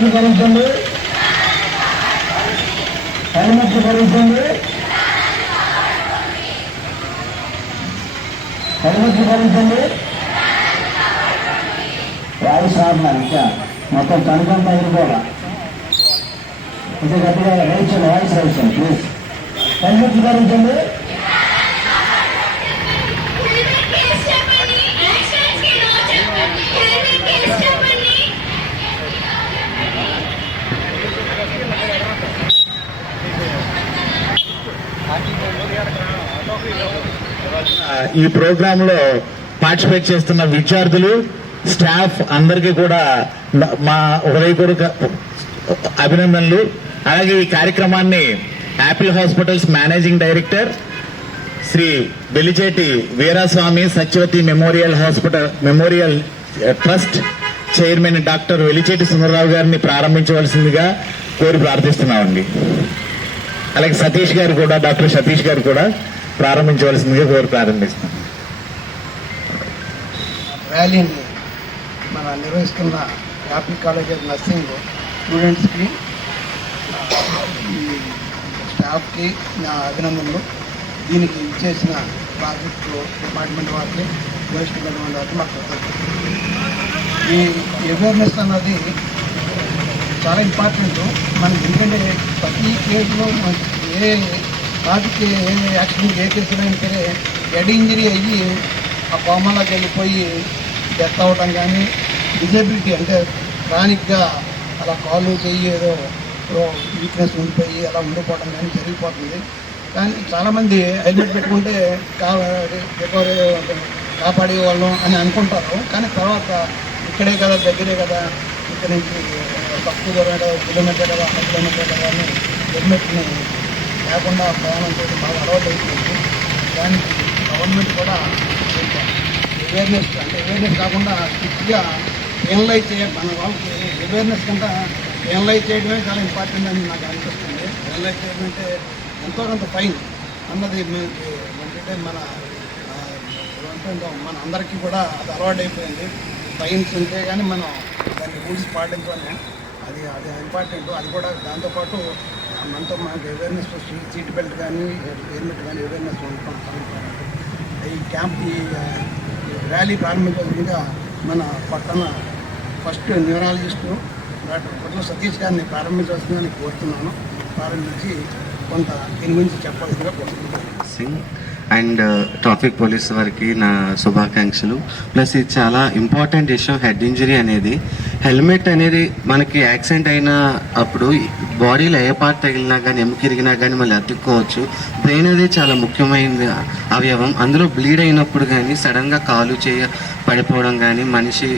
హెల్మెట్లు ధరించండి, హెల్మెట్లు ధరించండి, హెల్మెట్లు ధరించండి. వాయిస్ రాస్తున్నారు ఇంకా మొత్తం కనుకంతా అయిపోవాలా. ఇది గట్టిగా రైచండి, వాయిస్ రైచండి ప్లీజ్. హెల్మెట్లు ధరించండి. ఈ ప్రోగ్రామ్ లో పార్టిసిపేట్ చేస్తున్న విద్యార్థులు, స్టాఫ్ అందరికీ కూడా మా హృదయపూర్వక అభినందనలు. అలాగే ఈ కార్యక్రమాన్ని Apple hospitals managing director Shri Velicheti Veeraswamy Satyavathi memorial trust chairman doctor Velicheti Sundararao గారిని ప్రారంభించవలసిందిగా కోరి ప్రార్థిస్తున్నామండి. అలాగే సతీష్ గారు కూడా, డాక్టర్ సతీష్ గారు కూడా ప్రారంభించవలసిందిగా కోరి ప్రారంభిస్తున్నాం. ర్యాలీని నిర్వహిస్తున్న యాపిల్ కాలేజ్ ఆఫ్ నర్సింగ్ స్టూడెంట్స్కి, స్టాఫ్కి నా అభినందనలు. దీనికి ఇచ్చేసిన ప్రాజెక్టు డిపార్ట్మెంట్ వారికి, టూరిస్ట్ డిపార్ట్మెంట్ వారికి మాకు ఈ అవేర్నెస్ అన్నది చాలా ఇంపార్టెంట్ మనకి. ఎందుకంటే ప్రతి కేసులో ఏ కాజుకి ఏ యాక్సిడెంట్ ఏ కేసులో అయినా సరే హెడ్ ఇంజరీ అయ్యి ఆ కోమాలోకి వెళ్ళిపోయి డెత్ అవ్వటం కానీ, డిజబిలిటీ అంటే క్రానిక్గా అలా కాలు చెయ్యి ఏదో వీక్నెస్ ఉండిపోయి అలా ఉండిపోవడం కానీ జరిగిపోతుంది. కానీ చాలామంది హెల్మెట్ పెట్టుకుంటే కాపాడే వాళ్ళం అని అనుకుంటారు. కానీ తర్వాత ఇక్కడే కదా, దగ్గరే కదా, ఇక్కడ నుంచి తక్కువ దూరం కిలోమీటర్ కదా, 100 కిలోమీటర్ కదా అని హెల్మెట్ని లేకుండా ప్రయాణం చేయడం బాగా అలవాటు అయిపోయింది. దానికి గవర్నమెంట్ కూడా అవేర్నెస్ కాకుండా స్ట్రిక్ట్గా పెనలైజ్ చేయాలి. మన వాళ్ళకి అవేర్నెస్ కంటే పెనలైజ్ చేయడమే చాలా ఇంపార్టెంట్ అని నాకు అనిపిస్తుంది. పెనలైజ్ చేయడం అంటే ఎంతో కొంత ఫైన్ అన్నది ఏంటంటే మన అందరికీ కూడా అది అలవాటు అయిపోయింది. ఫైన్స్ ఉంటే కానీ మనం దాన్ని రూల్స్ పాటించాలి. అది ఇంపార్టెంట్. అది కూడా దాంతోపాటు మనకి అవేర్నెస్ సీట్ బెల్ట్ కానీ హెల్మెట్ కానీ అవేర్నెస్ ఈ ర్యాలీ ప్రారంభించగా మన పట్టణ ఫస్ట్ న్యూరాలజిస్టు డాక్టర్ కొట్ల సతీష్ గారిని ప్రారంభించాల్సిందని కోరుతున్నాను. ప్రారంభించి కొంత దీని గురించి చెప్పాల్సిందిగా కోరుతున్నాను. అండ్ ట్రాఫిక్ పోలీస్ వారికి నా శుభాకాంక్షలు. ప్లస్ ఇది చాలా ఇంపార్టెంట్ ఇష్యూ. హెడ్ ఇంజరీ అనేది, హెల్మెట్ అనేది మనకి యాక్సిడెంట్ అయిన అప్పుడు బాడీలో ఏ పార్ట్ తగిలినా కానీ, ఎముక ఇరిగినా కానీ మళ్ళీ అతుక్కోవచ్చు. బ్రెయిన్ అనేది చాలా ముఖ్యమైన అవయవం. అందులో బ్లీడ్ అయినప్పుడు కానీ, సడన్గా కాలు పడిపోవడం కానీ, మనిషి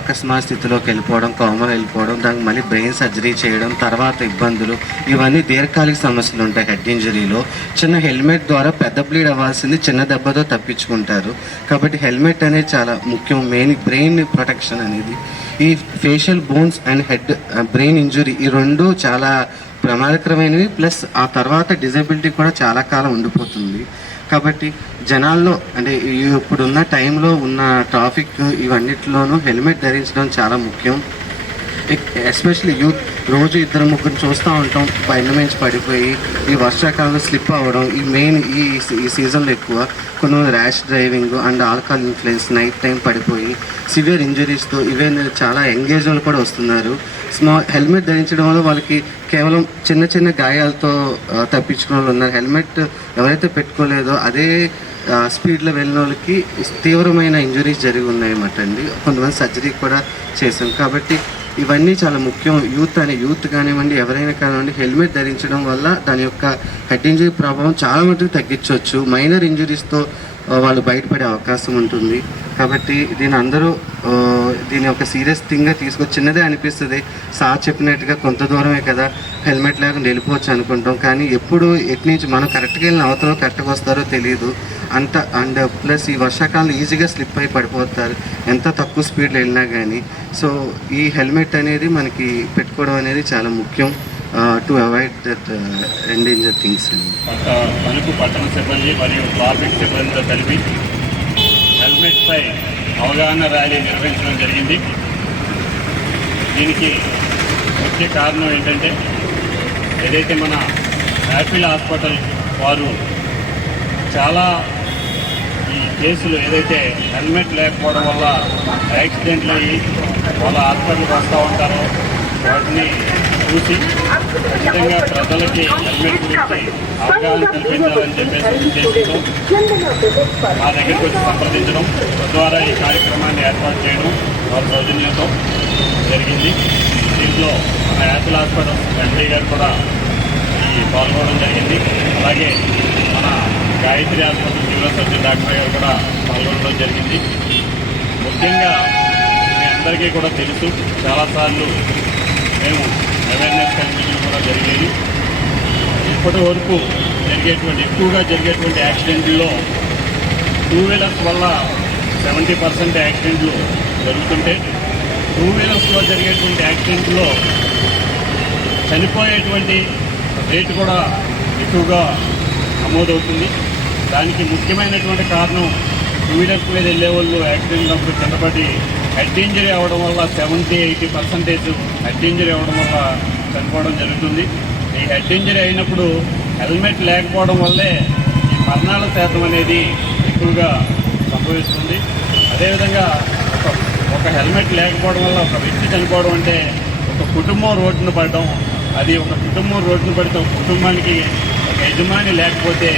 అకస్మాత్ స్థితిలోకి వెళ్ళిపోవడం, కోమలో వెళ్ళిపోవడం, దానికి మళ్ళీ బ్రెయిన్ సర్జరీ చేయడం, తర్వాత ఇబ్బందులు, ఇవన్నీ దీర్ఘకాలిక సమస్యలు ఉంటాయి హెడ్ ఇంజరీలో. చిన్న హెల్మెట్ ద్వారా పెద్ద బ్లీడ్ అవ్వాల్సింది చిన్న దెబ్బతో తప్పించుకుంటారు. కాబట్టి హెల్మెట్ అనేది చాలా ముఖ్యం. మెయిన్ బ్రెయిన్ ప్రొటెక్షన్ అనేది. ఈ facial bones and brain injury ఈ రెండు చాలా ప్రమాదకరమైనవి. ప్లస్ ఆ తర్వాత డిజబిలిటీ కూడా చాలా కాలం ఉండిపోతుంది. కాబట్టి జనాల్లో అంటే ఇప్పుడున్న టైంలో ఉన్న ట్రాఫిక్ ఇవన్నిటిలోనూ హెల్మెట్ ధరించడం చాలా ముఖ్యం. ఎస్పెషల్లీ యూత్ రోజు 2-3 చూస్తూ ఉంటాం బండి నుంచి పడిపోయి, ఈ వర్షాకాలంలో స్లిప్ అవ్వడం, ఈ మెయిన్ ఈ సీజన్లో ఎక్కువ. కొంతమంది rash driving and alcohol influence, night time పడిపోయి సివియర్ ఇంజరీస్తో ఈవెన్ చాలా యంగేజ్ వాళ్ళు కూడా వస్తున్నారు. హెల్మెట్ ధరించడం వల్ల వాళ్ళకి కేవలం చిన్న గాయాలతో తప్పించుకునే వాళ్ళు ఉన్నారు. హెల్మెట్ ఎవరైతే పెట్టుకోలేదో అదే స్పీడ్లో వెళ్ళిన వాళ్ళకి తీవ్రమైన ఇంజరీస్ జరిగి ఉన్నాయన్నమాట అండి. కొంతమంది సర్జరీ కూడా చేశాం. కాబట్టి ఇవన్నీ చాలా ముఖ్యం. యూత్ కానివ్వండి, ఎవరైనా కానివ్వండి, హెల్మెట్ ధరించడం వల్ల దాని యొక్క హెడ్ ఇంజరీ ప్రభావం చాలా మటుకు తగ్గించవచ్చు. మైనర్ ఇంజరీస్తో వాళ్ళు బయటపడే అవకాశం ఉంటుంది. కాబట్టి దీని ఒక సీరియస్ థింగ్గా తీసుకొచ్చి, చిన్నదే అనిపిస్తుంది, సార్ చెప్పినట్టుగా కొంత దూరమే కదా హెల్మెట్ లేకుండా వెళ్ళిపోవచ్చు అనుకుంటాం. కానీ ఎప్పుడు నుంచి మనం కరెక్ట్గా వెళ్ళిన అవతల కరెక్ట్గా వస్తారో తెలియదు. అండ్ ప్లస్ ఈ వర్షాకాలంలో ఈజీగా స్లిప్ అయి పడిపోతారు ఎంత తక్కువ స్పీడ్లో వెళ్ళినా కానీ. సో ఈ హెల్మెట్ అనేది మనకి పెట్టుకోవడం అనేది చాలా ముఖ్యం to avoid that endanger things. మనకు పట్టణ సిబ్బంది మరియు ట్రాఫిక్ సిబ్బందితో కలిపి హెల్మెట్పై అవగాహన ర్యాలీ నిర్వహించడం జరిగింది. దీనికి ముఖ్య కారణం ఏంటంటే ఏదైతే మన యాపిల్ హాస్పిటల్ వారు చాలా ఈ కేసులు ఏదైతే హెల్మెట్ లేకపోవడం వల్ల యాక్సిడెంట్లు అయ్యి వాళ్ళ హాస్పిటల్కి వస్తూ ఉంటారో వాటిని చూసి ఖచ్చితంగా ప్రజలకి హెల్మెట్ గురించి అవగాహన కల్పించాలని చెప్పేసి ఉద్దేశంతో మా దగ్గరికి వచ్చి సంప్రదించడం తద్వారా ఈ కార్యక్రమాన్ని ఏర్పాటు చేయడం వారి సౌజన్యంతో జరిగింది. దీంట్లో మన యాపిల్ హాస్పిటల్ ఎండీ గారు కూడా ఈ పాల్గొనడం జరిగింది. అలాగే మన Gayatri hospital neuro surgeon doctor గారు కూడా పాల్గొనడం జరిగింది. ముఖ్యంగా మీ అందరికీ కూడా తెలుసు, చాలాసార్లు మేము అవేర్నెస్ క్యాంపెయిన్లు కూడా జరిగేవి. ఇప్పటి వరకు ఎక్కువగా జరిగేటువంటి యాక్సిడెంట్లో 2 వీలర్స్ వల్ల 70% యాక్సిడెంట్లు జరుగుతుంటే 2 వీలర్స్లో జరిగేటువంటి యాక్సిడెంట్లో చనిపోయేటువంటి రేటు కూడా ఎక్కువగా నమోదవుతుంది. దానికి ముఖ్యమైనటువంటి కారణం 2 వీలర్స్ మీద వెళ్ళే వాళ్ళు యాక్సిడెంట్ అప్పుడు కిందపడి హెడ్ ఇంజరీ అవ్వడం వల్ల 70-80% హెడ్ ఇంజరీ అవ్వడం వల్ల చనిపోవడం జరుగుతుంది. ఈ హెడ్ ఇంజరీ అయినప్పుడు హెల్మెట్ లేకపోవడం వల్లే ఈ మరణాల శాతం అనేది ఎక్కువగా సంభవిస్తుంది. అదేవిధంగా ఒక హెల్మెట్ లేకపోవడం వల్ల ఒక వ్యక్తి చనిపోవడం అంటే ఒక కుటుంబం రోడ్డున పడడం, అది ఒక కుటుంబం రోడ్డున పడితే ఒక కుటుంబానికి ఒక యజమాని లేకపోతే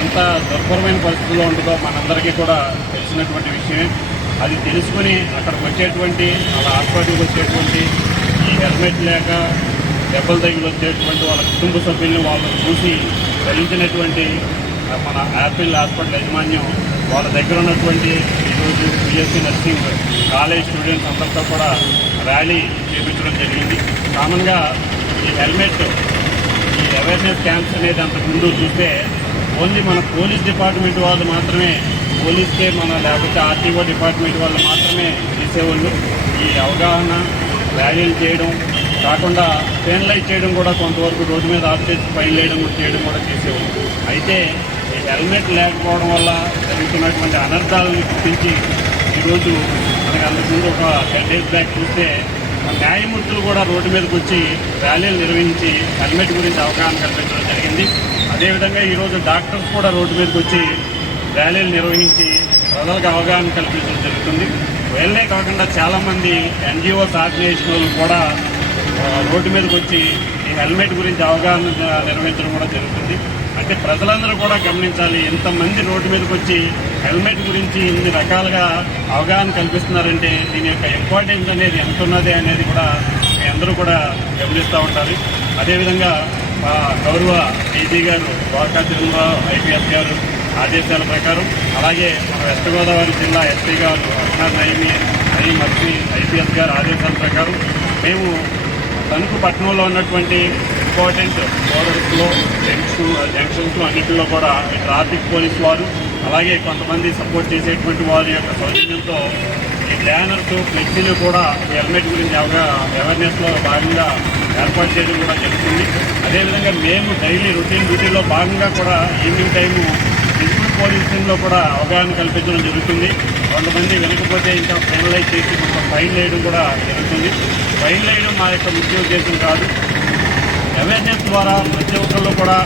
ఎంత దుర్భరమైన పరిస్థితుల్లో ఉంటుందో మనందరికీ కూడా తెలిసినటువంటి విషయమే. అది తెలుసుకుని అక్కడికి వచ్చేటువంటి వాళ్ళ హాస్పిటల్కి వచ్చేటువంటి ఈ హెల్మెట్ లేక దెబ్బలు తగిలి వచ్చేటువంటి వాళ్ళ కుటుంబ సభ్యులను వాళ్ళని చూసి చలించినటువంటి మన యాపిల్ హాస్పిటల్ యాజమాన్యం వాళ్ళ దగ్గర ఉన్నటువంటి ఈరోజు బిఎస్సీ నర్సింగ్ కాలేజ్ స్టూడెంట్స్ అందరితో కూడా ర్యాలీ చేయించడం జరిగింది. కామన్గా ఈ హెల్మెట్ ఈ అవేర్నెస్ క్యాంప్స్ అనేది అంతకుముందు చూస్తే ఓన్లీ మన పోలీస్ డిపార్ట్మెంట్ వాళ్ళు మాత్రమే, పోలీస్కే లేకపోతే ఆర్టీఓ డిపార్ట్మెంట్ వాళ్ళు మాత్రమే చేసేవాళ్ళు. ఈ అవగాహన ర్యాలీలు చేయడం కాకుండా పెనలైజ్ చేయడం కూడా కొంతవరకు రోడ్డు మీద ఆఫ్ చేసి ఫైన్ చేయడం కూడా చేసేవాళ్ళు. అయితే ఈ హెల్మెట్ లేకపోవడం వల్ల జరుగుతున్నటువంటి అనర్థాలను గుర్తించి ఈరోజు మనకి అంతకుముందు ఒక 10 days బ్యాక్ చూస్తే న్యాయమూర్తులు కూడా రోడ్డు మీదకి వచ్చి ర్యాలీలు నిర్వహించి హెల్మెట్ గురించి అవగాహన కల్పించడం జరిగింది. అదేవిధంగా ఈరోజు డాక్టర్స్ కూడా రోడ్డు మీదకి వచ్చి ర్యాలీలు నిర్వహించి ప్రజలకు అవగాహన కల్పించడం జరుగుతుంది. వీళ్ళే కాకుండా చాలామంది ఎన్జిఓస్ ఆర్గనైజేషన్లు కూడా రోడ్డు మీదకి వచ్చి ఈ హెల్మెట్ గురించి అవగాహన నిర్వహించడం కూడా జరుగుతుంది. అంటే ప్రజలందరూ కూడా గమనించాలి, ఎంతమంది రోడ్డు మీదకి వచ్చి హెల్మెట్ గురించి ఇన్ని రకాలుగా అవగాహన కల్పిస్తున్నారంటే దీని యొక్క ఇంపార్టెన్స్ అనేది ఎంత ఉన్నది అనేది కూడా మీ అందరూ కూడా గమనిస్తూ ఉంటారు. అదేవిధంగా మా గౌరవ డీజీ గారు ద్వారకా తిరుమల ఐపీఎస్ గారు ఆదేశాల ప్రకారం, అలాగే మన వెస్ట్ గోదావరి జిల్లా ఎస్పీ గారు అహ్మద్ నయీం మర్సి ఐపీఎస్ గారు ఆదేశాల ప్రకారం మేము తణుకు పట్టణంలో ఉన్నటువంటి ఇంపార్టెంట్ బోర్డర్స్లో జంక్షన్స్ అన్నింటిలో కూడా ఈ ట్రాఫిక్ పోలీస్ వారు అలాగే కొంతమంది సపోర్ట్ చేసేటువంటి వారి యొక్క సౌజన్యంతో ఈ బ్యానర్స్ ఫ్లెక్సీలు కూడా హెల్మెట్ గురించి అవేర్నెస్లో భాగంగా ఏర్పాటు చేయడం కూడా జరుగుతుంది. అదేవిధంగా మేము డైలీ రొటీన్ డ్యూటీలో భాగంగా కూడా ఈవినింగ్ టైము ఫిజికల్ పోలీసింగ్లో కూడా అవగాహన కల్పించడం జరుగుతుంది. కొంతమంది వినకపోతే ఇంకా పెనలైజ్ చేసి కొంత ఫైన్ వేయడం కూడా జరుగుతుంది. ఫైన్ వేయడం మా యొక్క ముఖ్య ఉద్దేశం కాదు. అవేర్నెస్ ద్వారా ప్రతి ఒక్కళ్ళు కూడా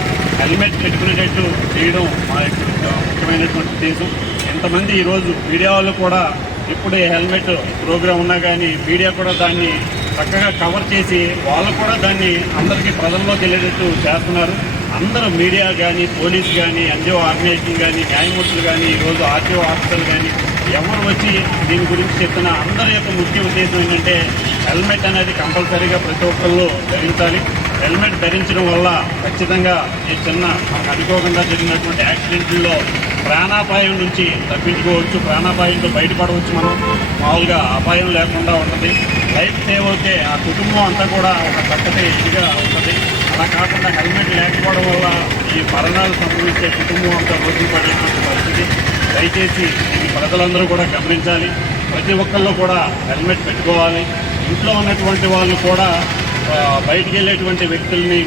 హెల్మెట్ పెట్టుకునేటట్టు చేయడం మా యొక్క ముఖ్యమైనటువంటి ఉద్దేశం. ఎంతమంది ఈరోజు మీడియా వాళ్ళు కూడా ఇప్పుడు హెల్మెట్ ప్రోగ్రాం ఉన్నా కానీ మీడియా కూడా దాన్ని చక్కగా కవర్ చేసి వాళ్ళు కూడా దాన్ని అందరికీ ప్రజల్లో తెలియజేస్తూ చేస్తున్నారు. అందరూ మీడియా కానీ పోలీస్ కానీ ఎన్జిఓ ఆర్గనైజేషన్ కానీ న్యాయమూర్తులు కానీ ఈరోజు ఆర్టీఓ ఆఫీసర్లు కానీ ఎవరు వచ్చి దీని గురించి చెప్తున్నా అందరి యొక్క ముఖ్య ఉద్దేశం ఏంటంటే హెల్మెట్ అనేది కంపల్సరీగా ప్రతి ఒక్కళ్ళు ధరించాలి. హెల్మెట్ ధరించడం వల్ల ఖచ్చితంగా ఈ చిన్న మనకు అనుకోకుండా జరిగినటువంటి యాక్సిడెంట్లో ప్రాణాపాయం నుంచి తప్పించుకోవచ్చు, ప్రాణాపాయంతో బయటపడవచ్చు. మనం మామూలుగా అపాయం లేకుండా ఉంటుంది, లైఫ్ సేవ్ అవుతే ఆ కుటుంబం అంతా కూడా ఒక చక్కటి ఇదిగా ఉంటుంది. అలా కాకుండా హెల్మెట్ లేకపోవడం వల్ల ఈ మరణాలు సంభవించే కుటుంబం అంతా రోజు పడేటువంటి పరిస్థితి. దయచేసి ఇది ప్రజలందరూ కూడా గమనించాలి. ప్రతి ఒక్కళ్ళు కూడా హెల్మెట్ పెట్టుకోవాలి. ఇంట్లో ఉన్నటువంటి వాళ్ళు కూడా బయటికి వెళ్ళేటువంటి వ్యక్తుల్ని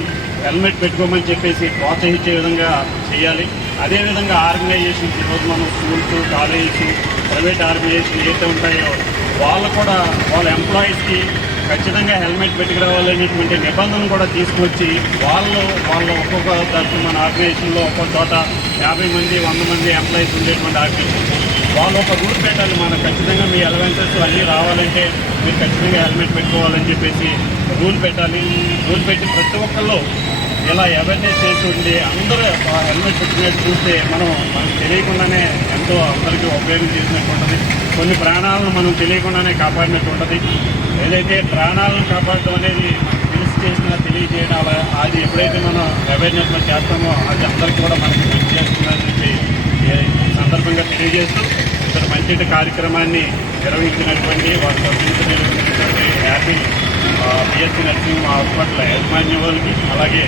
హెల్మెట్ పెట్టుకోమని చెప్పేసి ప్రోత్సహించే విధంగా చేయాలి. అదేవిధంగా ఆర్గనైజేషన్స్ ఈరోజు మనం స్కూల్స్, కాలేజెస్, ప్రైవేట్ ఆర్గనైజేషన్ ఏదైతే ఉంటాయో వాళ్ళు కూడా వాళ్ళ ఎంప్లాయీస్కి ఖచ్చితంగా హెల్మెట్ పెట్టుకురావాలనేటువంటి నిబంధన కూడా తీసుకొచ్చి వాళ్ళు ఒక్కొక్క దర్శనం మన ఆర్గనైజేషన్లో ఒక్కొక్క చోట 50 మంది 100 మంది ఎంప్లాయీస్ ఉండేటువంటి ఆర్గనైజేషన్ వాళ్ళు ఒక రూల్ పెట్టాలి. మనకు ఖచ్చితంగా మీ అలవెన్సెస్ అన్నీ రావాలంటే మీరు ఖచ్చితంగా హెల్మెట్ పెట్టుకోవాలని చెప్పేసి రూల్ పెట్టాలి. రూల్ పెట్టి ప్రతి ఒక్కళ్ళు ఇలా అవేర్నెస్ చేసి ఉండి అందరూ హెల్మెట్ పెట్టుకునేది చూస్తే మనకు తెలియకుండానే ఎంతో అందరికీ ఉపయోగం చేసినట్టు ఉంటుంది. కొన్ని ప్రాణాలను మనం తెలియకుండానే కాపాడినట్టు ఉంటుంది. ఏదైతే ప్రాణాలను కాపాడడం అనేది మనకు తెలిసి చేసినా తెలియజేయడం అది ఎప్పుడైతే మనం అవేర్నెస్లో చేస్తామో అది అందరికీ కూడా మనకి మంచి చేస్తుందని చెప్పి ఈ సందర్భంగా తెలియజేస్తూ ఇక్కడ మంచి కార్యక్రమాన్ని నిర్వహించినటువంటి వారు నిర్వహించినటువంటి హ్యాపీ బిఎస్సీ నర్సింగ్ హాస్పిటల్ యాజమాన్యులకి అలాగే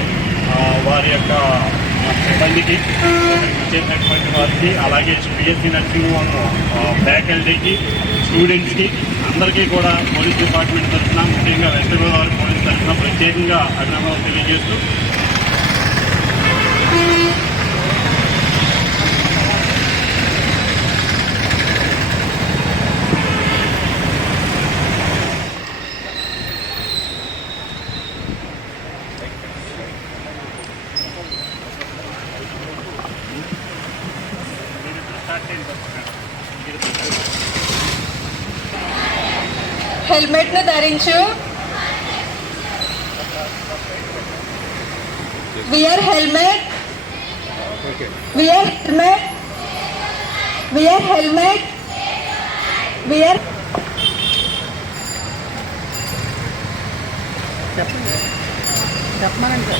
వారి యొక్క సిబ్బందికి చేసినటువంటి వారికి అలాగే బిఎస్సీ నర్సింగ్ ఫ్యాకల్టీకి స్టూడెంట్స్కి అందరికీ కూడా పోలీస్ డిపార్ట్మెంట్ తరఫున ముఖ్యంగా వెస్ట్ గోదావరి పోలీస్ తరఫున ప్రత్యేకంగా అభినందనలు తెలియజేస్తూ హెల్మెట్ ను ధరించు. Wear helmet. Wear helmet. Wear helmet. Wear. చెప్పమనండి.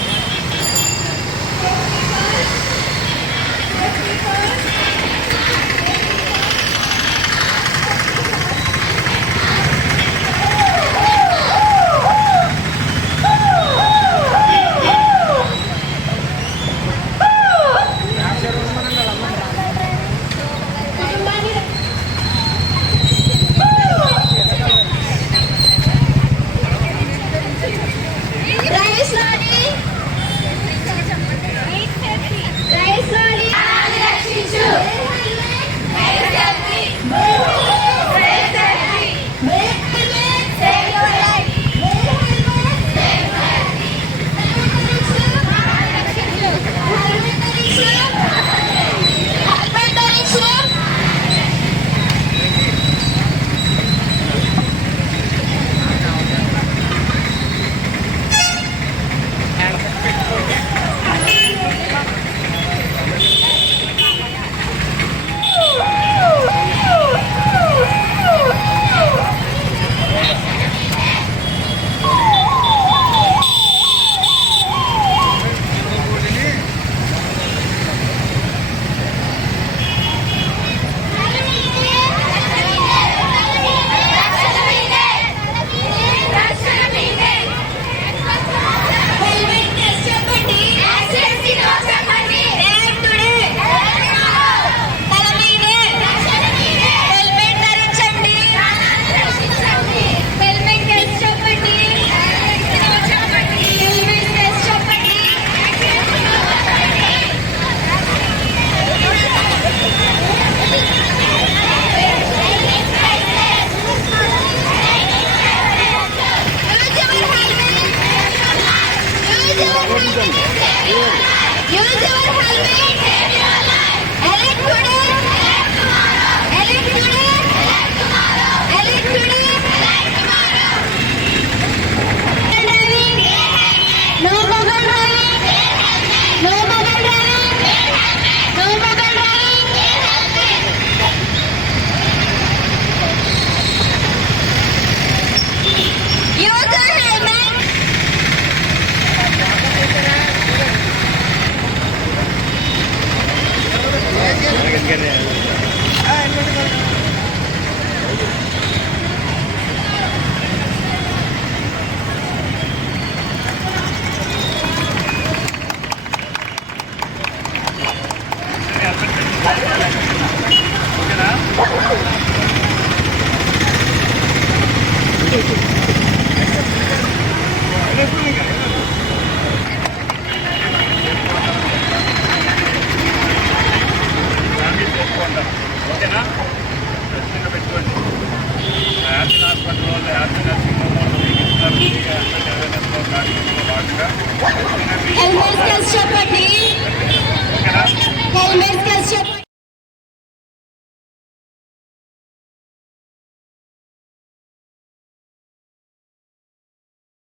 ఓకేనా? ఖచ్చితంగా పెట్టుకోండి. హ్యాపీ హాస్పిటల్లో హ్యాపీ నర్సింగ్ హోమ్ హెల్మెట్ చెప్పండి. హెల్మెట్ చెప్పండి.